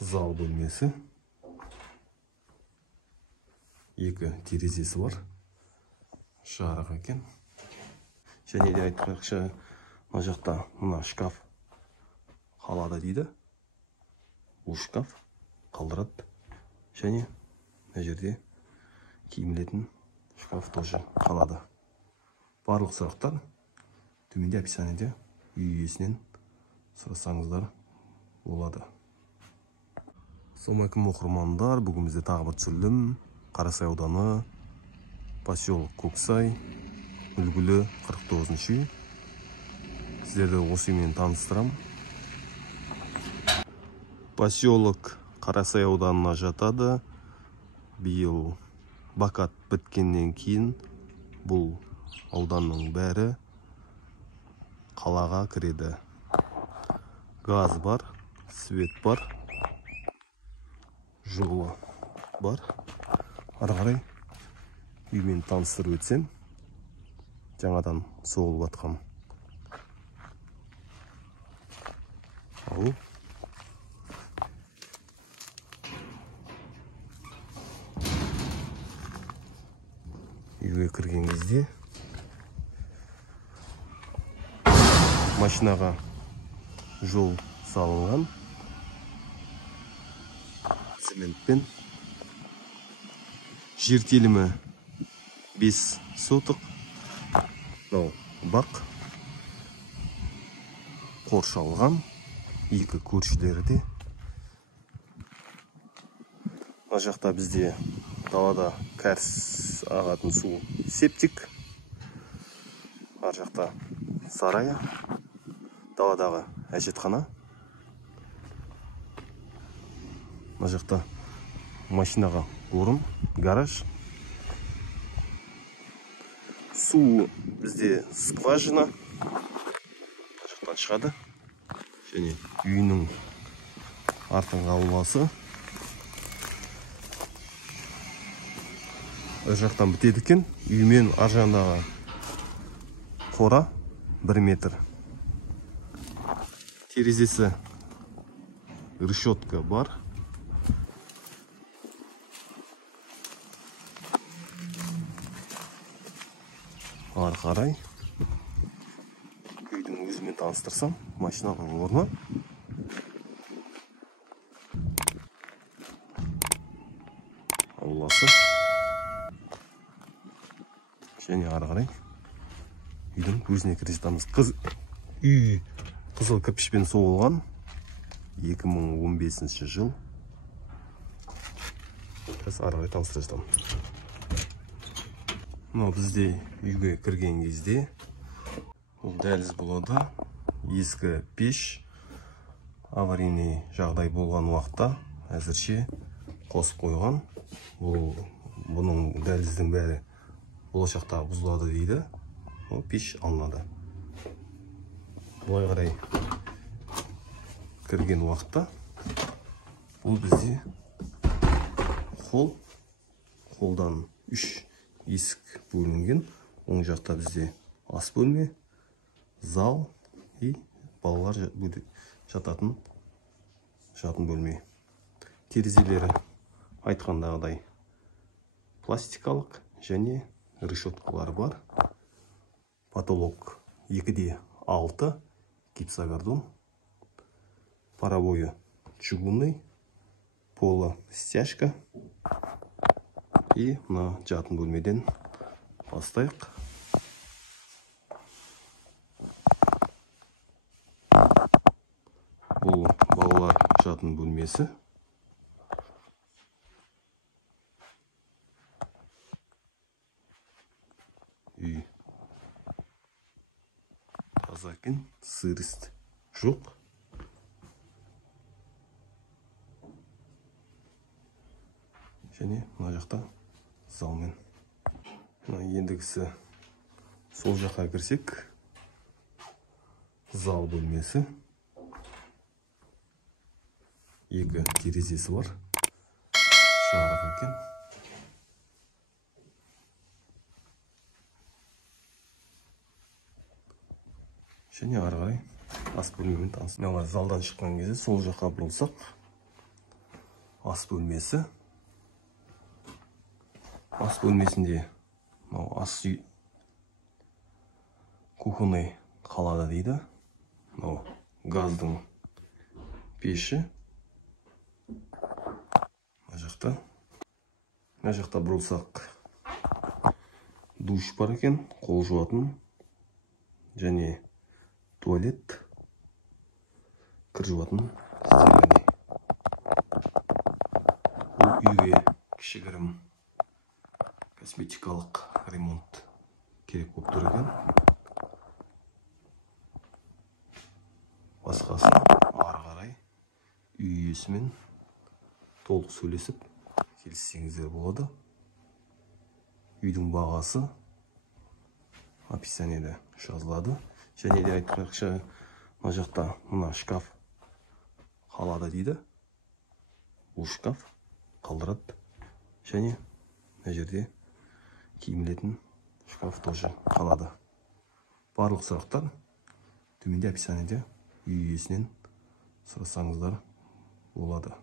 Зал бөлмесі. Екі терезесі бар. Жарық екен. Және де айтпақшы, мына жақта мына шкаф қалады дейді. Бұл шкаф қалдырады. Және мына жерде киімілетін шкаф тоже қалады. Барлық сұрақтар төменде описаниеде үй иесінен сұрасаңыздар болады. Ассалаумалейкум оқырмандар, бүгін бізде тағы бір түсірілім. Қарасай ауданы, поселок Көксай, үлгілі 49-ші үй. Сіздерді осы үймен таныстырам. Поселок Қарасай ауданына жатады. Биыл бакат біткеннен кейін бұл ауданның бәрі қалаға кіреді. Газ бар, свет бар, жолы бар. Ары қарай үймен таныстырып өтсем, жаңадан соғылып атқам. Ал үйге кірген кезде машинаға жол салынған цементпен. Жер телімі 5 сотық. Бақ қоршалған. Екі көршілері де. Мына жақта бізде далада кәріз ағатын су септик. Ар жақта сарайы. Даладағы әжетхана. Мына жақта машинаға орын, гараж. Су бізде скважина. Мына жақтан шығады. Және үйінің артыңғы ауласы. Ар жақтан бітеді екен. Үймен ар жағындағы қора 1 метр. Терезесі решетка бар. Ары қарай үйдің өзімен таныстырсам, машинаның орны. Ауласы. Және ары қарай үйдің өзіне кіре жатамыз. Үй қызыл кірпішпен соғылған 2015 жыл. Біз ары қарай таныстыра жатамын. Мынау бізде үйге кірген кезде бұл дәліз болады. Ескі пеш аварийный жағдай болған уақытта әзірше қосып қойған. Бұның дәліздің бәрі болашақта бұзылады дейді. Пеш алынады. Бұлай қарай кірген уақытта бұл бізде қолдан 3 есік бөлінген. Оң жақта бізде ас бөлме, зал и балалар жатын бөлме. Терезелері айтқандағыдай пластикалық және решеткалары бар. Потолок 2/6 гипсокартон. Паровой чугунный, пола стяжка. И мына жатын бөлмеден бастайық. Бұл балалар жатын бөлмесі. Үй таза екен, сырость жоқ. Және мына жақта залмен. Ендігісі сол жаққа кірсек, зал бөлмесі. Екі терезесі бар. Жарық екен. Және ары қарай ас бөлмемен таныс. Залдан шыққан кезде сол жаққа бұрылсақ, ас бөлмесі. Ас бөлмесінде ас үй кухонный қалады дейді. Газдың пеші. Мына жақта бұрылсақ, душ бар екен, қол жуатын, және туалет, кір жуатын стиральный. Бұл үйге кішігірім косметикалық ремонт керек болып тұр екен. Басқасы ары қарай үй иесімен толық сөйлесіп келіссеңіздер болады. Үйдің бағасы описаниеде жазылады. Және де айтпақшы, мына жақта мына шкаф қалады дейді. Бұл шкаф қалдырады. Және мына жерде киімілетін шкаф тоже қалады. Барлық сұрақтар төменде описаниеде үй иесінен сұрасаңыздар болады.